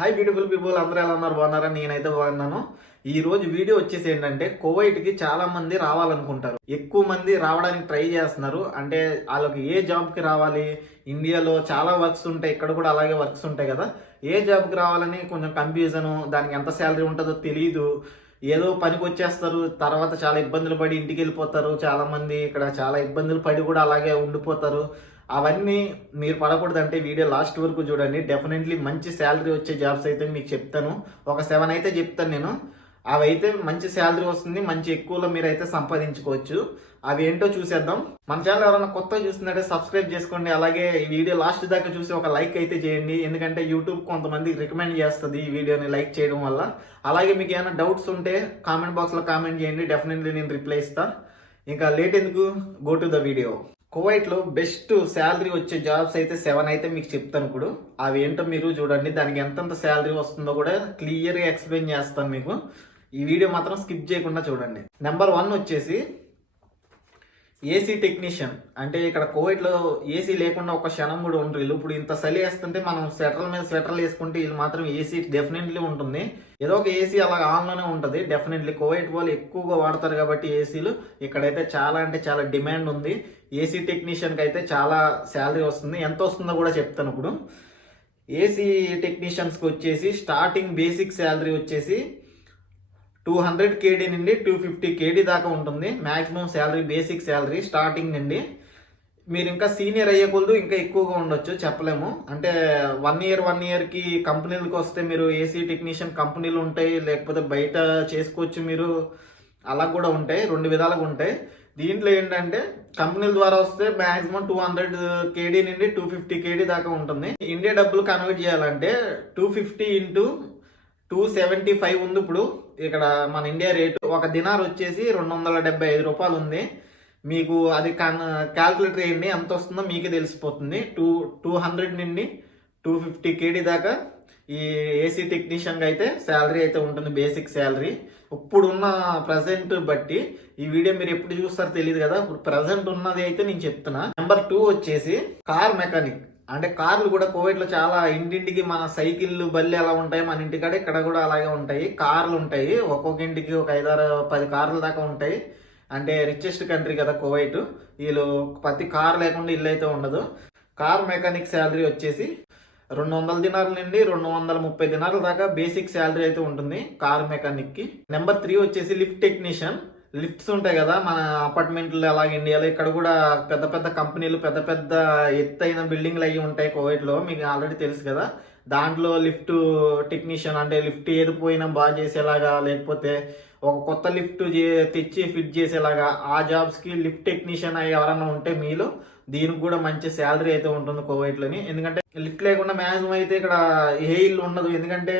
Hi beautiful people అందరూ ఎలా ఉన్నారు? బాగున్నారా? నేనైతే బాగున్నాను. ఈ రోజు వీడియో వచ్చేసి ఏంటంటే కువైట్కి చాలా మంది రావాలనుకుంటారు. ఎక్కువ మంది రావడానికి ట్రై చేస్తున్నారు. అంటే వాళ్ళకి ఏ జాబ్కి రావాలి? ఇండియాలో చాలా వర్క్స్ ఉంటాయి. ఇక్కడ కూడా అలాగే వర్క్స్ ఉంటాయి కదా. ఏ జాబ్కి రావాలని కొంచెం కన్ఫ్యూజన్ దానికి ఎంత శాలరీ ఉంటుందో తెలియదు ఏదో పనికి వచ్చేస్తారు. తర్వాత చాలా ఇబ్బందులు పడి ఇంటికి వెళ్ళిపోతారు. చాలామంది ఇక్కడ చాలా ఇబ్బందులు పడి కూడా అలాగే ఉండిపోతారు. అవన్నీ మీరు పడకూడదంటే వీడియో లాస్ట్ వరకు చూడండి. డెఫినెట్లీ మంచి శాలరీ వచ్చే జాబ్స్ అయితే మీకు చెప్తాను. ఒక సెవెన్ అయితే చెప్తాను నేను. అవి అయితే మంచి శాలరీ వస్తుంది మంచి ఎక్కువలో మీరు అయితే సంపాదించుకోవచ్చు. అవి ఏంటో చూసేద్దాం. మన ఛానల్ ఎవరైనా కొత్తగా చూస్తున్నట్టే సబ్స్క్రైబ్ చేసుకోండి. అలాగే ఈ వీడియో లాస్ట్ దాకా చూసి ఒక లైక్ అయితే చేయండి. ఎందుకంటే యూట్యూబ్ కొంతమంది రికమెండ్ చేస్తుంది ఈ వీడియోని లైక్ చేయడం వల్ల. అలాగే మీకు ఏమైనా డౌట్స్ ఉంటే కామెంట్ బాక్స్లో కామెంట్ చేయండి. డెఫినెట్లీ నేను రిప్లై ఇస్తాను ఇంకా లేట్ ఎందుకు? గో టు ద వీడియో కువైట్లో బెస్ట్ శాలరీ వచ్చే జాబ్స్ అయితే సెవెన్ అయితే మీకు చెప్తాను ఇప్పుడు. అవి ఏంటో మీరు చూడండి దానికి ఎంతెంత శాలరీ వస్తుందో కూడా క్లియర్గా ఎక్స్ప్లెయిన్ చేస్తాను మీకు. ఈ వీడియో మాత్రం స్కిప్ చేయకుండా చూడండి. నెంబర్ వన్ వచ్చేసి ఏసీ టెక్నీషియన్ అంటే ఇక్కడ కోవిడ్లో ఏసీ లేకుండా ఒక క్షణం కూడా ఉండరు. వీళ్ళు ఇప్పుడు ఇంత చలి వేస్తుంటే మనం స్వెటర్ల మీద స్వెటర్లు వేసుకుంటే వీళ్ళు మాత్రం ఏసీ డెఫినెట్లీ ఉంటుంది. ఏదో ఒక ఏసీ అలా ఆన్లోనే ఉంటుంది. డెఫినెట్లీ కోవిడ్ వాళ్ళు ఎక్కువగా వాడతారు కాబట్టి ఏసీలు ఇక్కడైతే చాలా అంటే చాలా డిమాండ్ ఉంది. ఏసీ టెక్నీషియన్కి అయితే చాలా శాలరీ వస్తుంది. ఎంత వస్తుందో కూడా చెప్తాను ఇప్పుడు. ఏసీ టెక్నీషియన్స్కి వచ్చేసి స్టార్టింగ్ బేసిక్ శాలరీ వచ్చేసి టూ హండ్రెడ్ కేడీ నుండి టూ ఫిఫ్టీ కేడీ దాకా ఉంటుంది. Maximum salary basic salary starting నుండి. మీరు ఇంకా సీనియర్ అయ్యే కొలదు ఇంకా ఎక్కువగా ఉండొచ్చు చెప్పలేము. అంటే వన్ ఇయర్ వన్ ఇయర్కి కంపెనీలకు వస్తే మీరు ఏసీ టెక్నీషియన్ కంపెనీలు ఉంటాయి లేకపోతే బయట చేసుకోవచ్చు మీరు. అలా కూడా ఉంటాయి రెండు విధాలుగా ఉంటాయి. దీంట్లో ఏంటంటే కంపెనీల ద్వారా వస్తే మ్యాక్సిమం టూ హండ్రెడ్ కేడీ నుండి టూ ఫిఫ్టీ కేడీ దాకా ఉంటుంది. ఇండియా డబ్బులు కన్వర్ట్ చేయాలంటే two fifty into two seventy five ఉంది ఇప్పుడు. ఇక్కడ మన ఇండియా రేటు ఒక దినార్ వచ్చేసి రెండు వందల డెబ్బై ఐదు రూపాయలు ఉంది. మీకు అది కన్ క్యాల్కులేటర్ వేయండి ఎంత వస్తుందో మీకే తెలిసిపోతుంది. టూ టూ హండ్రెడ్ నుండి టూ ఫిఫ్టీ కేడీ దాకా ఈ ఏసీ టెక్నీషియన్గా అయితే శాలరీ అయితే ఉంటుంది బేసిక్ శాలరీ ఇప్పుడున్న ప్రజెంట్ బట్టి ఈ వీడియో మీరు ఎప్పుడు చూస్తారో తెలియదు కదా. ఇప్పుడు ప్రజెంట్ ఉన్నది అయితే నేను చెప్తున్నా. నెంబర్ టూ వచ్చేసి కార్ మెకానిక్ అంటే కార్లు కూడా కోవిడ్లో చాలా ఇంటింటికి మన సైకిళ్ళు బల్లి ఎలా ఉంటాయి? మన ఇంటికాడ ఇక్కడ కూడా అలాగే ఉంటాయి. కార్లు ఉంటాయి. ఒక్కొక్క ఇంటికి ఒక ఐదారు పది కార్లు దాకా ఉంటాయి. అంటే రిచెస్ట్ కంట్రీ కదా కువైట్ వీళ్ళు ప్రతి కార్ లేకుండా ఇల్లు అయితే ఉండదు. కార్ మెకానిక్ శాలరీ వచ్చేసి రెండు వందల దినాల నుండి రెండు వందల ముప్పై దినాల దాకా బేసిక్ శాలరీ అయితే ఉంటుంది కార్ మెకానిక్కి నెంబర్ త్రీ వచ్చేసి లిఫ్ట్ టెక్నీషియన్ లిఫ్ట్స్ ఉంటాయి కదా మన అపార్ట్మెంట్లు అలాగే ఇండియాలో ఇక్కడ కూడా పెద్ద పెద్ద కంపెనీలు పెద్ద పెద్ద ఎత్తైన బిల్డింగ్లు అయ్యి ఉంటాయి కోవిడ్లో మీకు ఆల్రెడీ తెలుసు కదా. దాంట్లో లిఫ్ట్ టెక్నీషియన్ అంటే లిఫ్ట్ ఏది పోయినా బాగా చేసేలాగా లేకపోతే ఒక కొత్త లిఫ్ట్ తెచ్చి ఫిట్ చేసేలాగా ఆ జాబ్స్కి లిఫ్ట్ టెక్నీషియన్ అయ్యి ఎవరైనా ఉంటే మీలో దీనికి కూడా మంచి శాలరీ అయితే ఉంటుంది కోవైట్లోని. ఎందుకంటే లిఫ్ట్ లేకుండా మ్యాక్సిమం అయితే ఇక్కడ ఏ ఇల్లు ఉండదు. ఎందుకంటే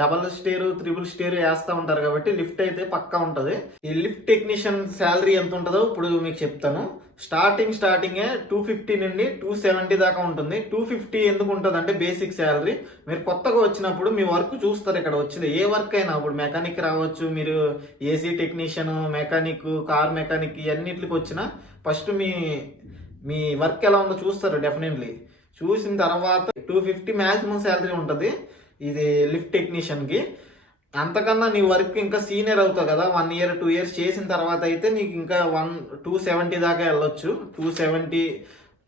డబల్ స్టేర్ త్రిబుల్ స్టేర్ వేస్తూ ఉంటారు కాబట్టి లిఫ్ట్ అయితే పక్కా ఉంటుంది. ఈ లిఫ్ట్ టెక్నీషియన్ శాలరీ ఎంత ఉంటుందో ఇప్పుడు మీకు చెప్తాను. స్టార్టింగ్ స్టార్టింగే టూ ఫిఫ్టీ నుండి టూ సెవెంటీ దాకా ఉంటుంది. టూ ఫిఫ్టీ ఎందుకు ఉంటుంది అంటే బేసిక్ శాలరీ మీరు కొత్తగా వచ్చినప్పుడు మీ వర్క్ చూస్తారు ఇక్కడ వచ్చింది. ఏ వర్క్ అయినా ఇప్పుడు మెకానిక్ రావచ్చు మీరు AC technician mechanic car mechanic ఇవన్నిటికి వచ్చినా ఫస్ట్ మీ మీ వర్క్ ఎలా ఉందో చూస్తారు డెఫినెట్లీ చూసిన తర్వాత టూ ఫిఫ్టీ మ్యాక్సిమం శాలరీ ఉంటుంది. ఇది లిఫ్ట్ టెక్నీషియన్కి అంతకన్నా నీ వర్క్ ఇంకా సీనియర్ అవుతావు కదా వన్ ఇయర్ టూ ఇయర్స్ చేసిన తర్వాత అయితే నీకు ఇంకా వన్ టూ సెవెంటీ దాకా వెళ్ళొచ్చు. టూ సెవెంటీ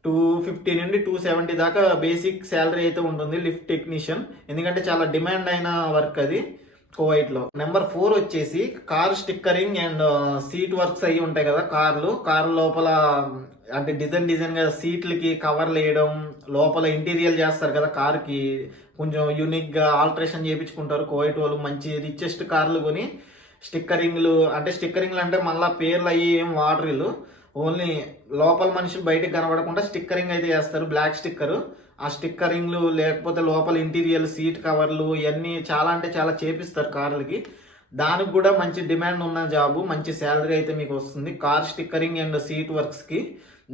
టూ ఫిఫ్టీ నుండి టూ సెవెంటీ దాకా బేసిక్ శాలరీ అయితే ఉంటుంది లిఫ్ట్ టెక్నీషియన్ ఎందుకంటే చాలా డిమాండ్ అయిన వర్క్ అది. కోవైట్లో. నెంబర్ ఫోర్ వచ్చేసి car stickering and seat works అయ్యి ఉంటాయి కదా కార్లు. కార్ లోపల అంటే డిజైన్ డిజైన్గా సీట్లకి కవర్లు వేయడం లోపల ఇంటీరియర్ చేస్తారు కదా కార్కి. కొంచెం యూనిక్గా ఆల్టరేషన్ చేయించుకుంటారు కోవైట్ వాళ్ళు. మంచి రిచెస్ట్ కార్లు కొని స్టిక్కరింగ్లు అంటే స్టిక్కరింగ్లు అంటే మళ్ళీ పేర్లు అయ్యి ఏం వాడరు ఓన్లీ లోపల మనిషి బయటకు కనబడకుండా స్టిక్కరింగ్ అయితే చేస్తారు బ్లాక్ స్టిక్కర్. ఆ స్టిక్కరింగ్లు లేకపోతే లోపల ఇంటీరియర్ సీట్ కవర్లు ఇవన్నీ చాలా అంటే చాలా చేపిస్తారు కార్లకి. దానికి కూడా మంచి డిమాండ్ ఉన్న జాబు మంచి శాలరీ అయితే మీకు వస్తుంది. కార్ స్టిక్కరింగ్ అండ్ సీట్ వర్క్స్కి.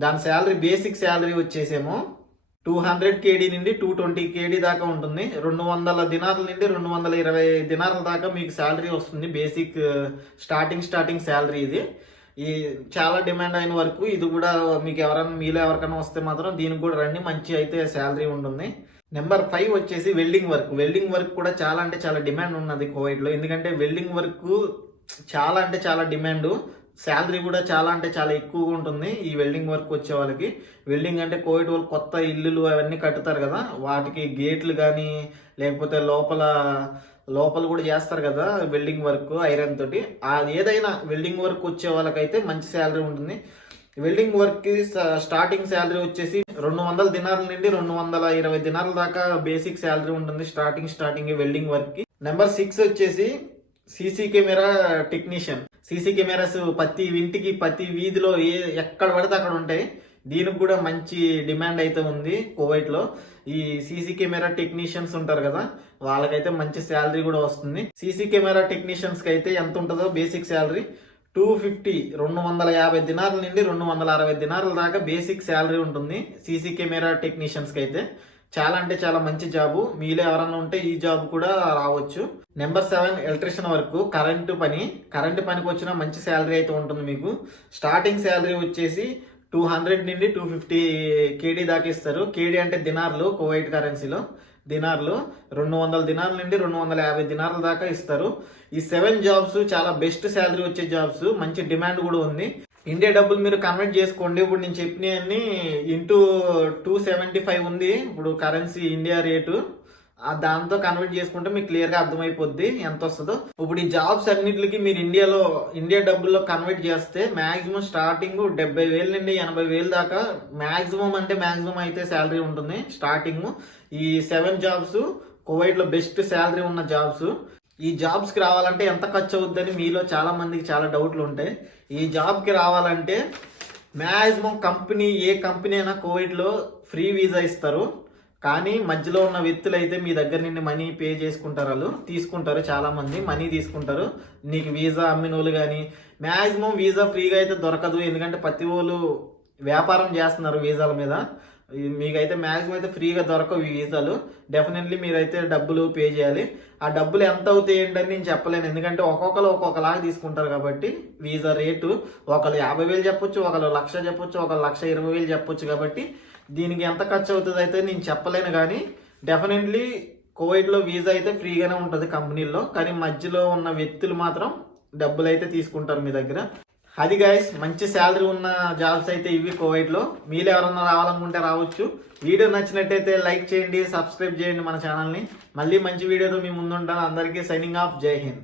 దాని శాలరీ బేసిక్ శాలరీ వచ్చేసేమో టూ హండ్రెడ్ కేడీ నుండి టూ ట్వంటీ కేడీ దాకా ఉంటుంది. రెండు వందల దినాల నుండి రెండు వందల ఇరవై దినాల దాకా మీకు శాలరీ వస్తుంది. బేసిక్ స్టార్టింగ్ స్టార్టింగ్ శాలరీ ఇది. ఈ చాలా డిమాండ్ అయిన వరకు ఇది కూడా మీకు ఎవరైనా మీలో ఎవరికైనా వస్తే మాత్రం దీనికి కూడా రండి మంచి అయితే శాలరీ ఉంటుంది. నెంబర్ ఫైవ్ వచ్చేసి వెల్డింగ్ వర్క్ వెల్డింగ్ వర్క్ కూడా చాలా అంటే చాలా డిమాండ్ ఉన్నది కోవిడ్లో ఎందుకంటే వెల్డింగ్ వర్క్ చాలా అంటే చాలా డిమాండ్. శాలరీ కూడా చాలా అంటే చాలా ఎక్కువగా ఉంటుంది ఈ వెల్డింగ్ వర్క్ వచ్చే వాళ్ళకి. వెల్డింగ్ అంటే కోవిడ్ వాళ్ళు కొత్త ఇల్లులు అవన్నీ కట్టుతారు కదా వాటికి గేట్లు కానీ లేకపోతే లోపల లోపల కూడా చేస్తారు కదా వెల్డింగ్ వర్క్ ఐరన్ తోటి. అది ఏదైనా వెల్డింగ్ వర్క్ వచ్చే వాళ్ళకైతే మంచి శాలరీ ఉంటుంది. వెల్డింగ్ వర్క్కి స్టార్టింగ్ శాలరీ వచ్చేసి రెండు వందల దినాల నుండి రెండు వందల ఇరవై దినాల దాకా బేసిక్ శాలరీ ఉంటుంది స్టార్టింగ్ స్టార్టింగ్ వెల్డింగ్ వర్క్కి నెంబర్ సిక్స్ వచ్చేసి CC camera technician CC cameras ప్రతి ఇంటికి ప్రతి వీధిలో ఏ ఎక్కడ పడితే అక్కడ ఉంటాయి. దీనికి కూడా మంచి డిమాండ్ అయితే ఉంది కువైట్లో. ఈ సీసీ కెమెరా టెక్నీషియన్స్ ఉంటారు కదా వాళ్ళకైతే మంచి శాలరీ కూడా వస్తుంది. సీసీ కెమెరా టెక్నీషియన్స్కి అయితే ఎంత ఉంటుందో బేసిక్ శాలరీ టూ ఫిఫ్టీ రెండు వందల యాభై దినారుల నుండి రెండు వందల అరవై దినారుల దాకా బేసిక్ శాలరీ ఉంటుంది సీసీ కెమెరా టెక్నీషియన్స్కి అయితే చాలా అంటే చాలా మంచి జాబు. మీలో ఎవరన్నా ఉంటే ఈ జాబ్ కూడా రావచ్చు. Number seven electrician work current పని. కరెంటు పనికి వచ్చిన మంచి శాలరీ అయితే ఉంటుంది మీకు. స్టార్టింగ్ శాలరీ వచ్చేసి టూ హండ్రెడ్ నుండి టూ ఫిఫ్టీ కేడీ దాకా ఇస్తారు కేడీ అంటే దినార్లు కువైట్ కరెన్సీలో. దినార్లు రెండు వందల దినార్ల నుండి రెండు వందల యాభై దినార్ల దాకా ఇస్తారు. ఈ సెవెన్ జాబ్స్ చాలా బెస్ట్ శాలరీ వచ్చే జాబ్స్. మంచి డిమాండ్ కూడా ఉంది. ఇండియా డబ్బులు మీరు కన్వర్ట్ చేసుకోండి. ఇప్పుడు నేను చెప్పినవన్నీ ఇంటూ టూ సెవెంటీ ఫైవ్ ఉంది. ఇప్పుడు కరెన్సీ ఇండియా రేటు. దాంతో కన్వర్ట్ చేసుకుంటే మీకు క్లియర్గా అర్థమైపోద్ది ఎంత వస్తుందో. ఇప్పుడు ఈ జాబ్స్ అన్నిటికి మీరు ఇండియాలో ఇండియా డబ్బుల్లో కన్వర్ట్ చేస్తే మాక్సిమం స్టార్టింగ్ డెబ్బై వేల నుండి ఎనభై వేలు దాకా మాక్సిమం అంటే మాక్సిమం అయితే శాలరీ ఉంటుంది. స్టార్టింగ్ ఈ సెవెన్ జాబ్స్ కువైట్లో బెస్ట్ శాలరీ ఉన్న జాబ్స్ ఈ జాబ్స్కి రావాలంటే ఎంత ఖర్చు అవుద్దని మీలో చాలా మందికి చాలా డౌట్లు ఉంటాయి. ఈ జాబ్కి రావాలంటే మాక్సిమం కంపెనీ ఏ కంపెనీ అయినా కోవిడ్లో ఫ్రీ వీసా ఇస్తారు. కానీ మధ్యలో ఉన్న వ్యక్తులు అయితే మీ దగ్గర నుండి మనీ పే చేసుకుంటారు వాళ్ళు. తీసుకుంటారు చాలా మంది మనీ తీసుకుంటారు. నీకు వీసా అమ్మిన వాళ్ళు కానీ మ్యాక్సిమం వీసా ఫ్రీగా అయితే దొరకదు. ఎందుకంటే ప్రతి వాళ్ళు వ్యాపారం చేస్తున్నారు వీసాల మీద. మీకైతే మ్యాక్సిమం అయితే ఫ్రీగా దొరకవు ఈ వీసాలు. డెఫినెట్లీ మీరైతే డబ్బులు పే చేయాలి. ఆ డబ్బులు ఎంత అవుతాయి ఏంటని నేను చెప్పలేను. ఎందుకంటే ఒక్కొక్కరు ఒక్కొక్కలాగా తీసుకుంటారు కాబట్టి వీసా రేటు. ఒకరు యాభై వేలు చెప్పొచ్చు ఒకరు లక్ష చెప్పొచ్చు ఒకరు లక్ష ఇరవై వేలు చెప్పొచ్చు కాబట్టి దీనికి ఎంత ఖర్చు అవుతుంది అయితే నేను చెప్పలేను కానీ డెఫినెట్లీ కోవిడ్లో వీసా అయితే ఫ్రీగానే ఉంటుంది కంపెనీల్లో కానీ మధ్యలో ఉన్న వ్యక్తులు మాత్రం డబ్బులు అయితే తీసుకుంటారు మీ దగ్గర. అది గైస్ మంచి శాలరీ ఉన్న జాబ్స్ అయితే ఇవి కోవిడ్లో మీరు ఎవరన్నా రావాలనుకుంటే రావచ్చు. వీడియో నచ్చినట్టయితే లైక్ చేయండి సబ్స్క్రైబ్ చేయండి మన ఛానల్ని మళ్ళీ మంచి వీడియోతో మీ ముందుంటాను. అందరికీ సైనింగ్ ఆఫ్ జై హింద్.